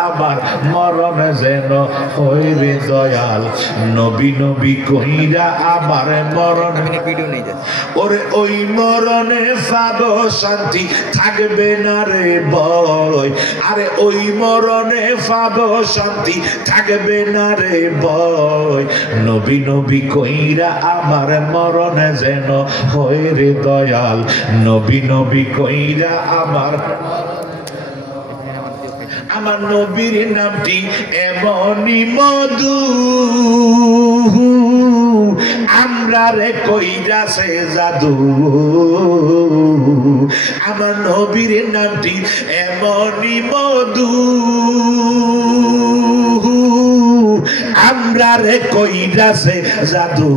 আমার মরণ যেন হইবে দয়াল নবী নবী কইরা আমার মরণ ওরে ওই মরণে পাবো শান্তি থাকবে না রে ভয় আরে ওই মরণে পাবো শান্তি থাকবে না রে ভয় নবী নবী কইরা আমার মরণ যেন হয় রে দয়াল নবী নবী কইরা আমার আমার নবীর নামটি এমনই মধু আমরা রে কইরাছে জাদু আমার নবীর নামটি এমনই মধু আমরা রে কইরাছে জাদু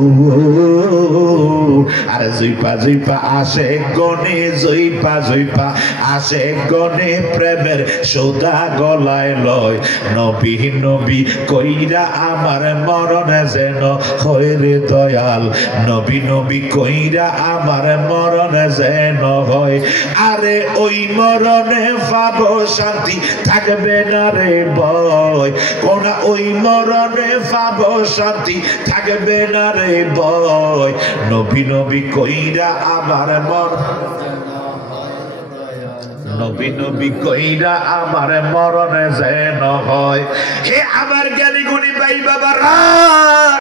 আরে জইপা জইপা আসে গনে জইপা জইপা আসে গনে প্রেমের সৌদা গলায় লয় নবী নবী কইরা আমার মরণ যেন হয় রে দয়াল নবী নবী কইরা আমার মরণ যেন হয় আরে ওই মরণে পাবো শান্তি থাকবে না রে ভয় কোনা ওই মরণে পাবো শান্তি থাকবে না রে ভয় নবী নবী কইরা আমার নবী নবী কইরা আমার মরণ যেন হয় হে আমার জ্ঞানী গুণী ভাই বাবারা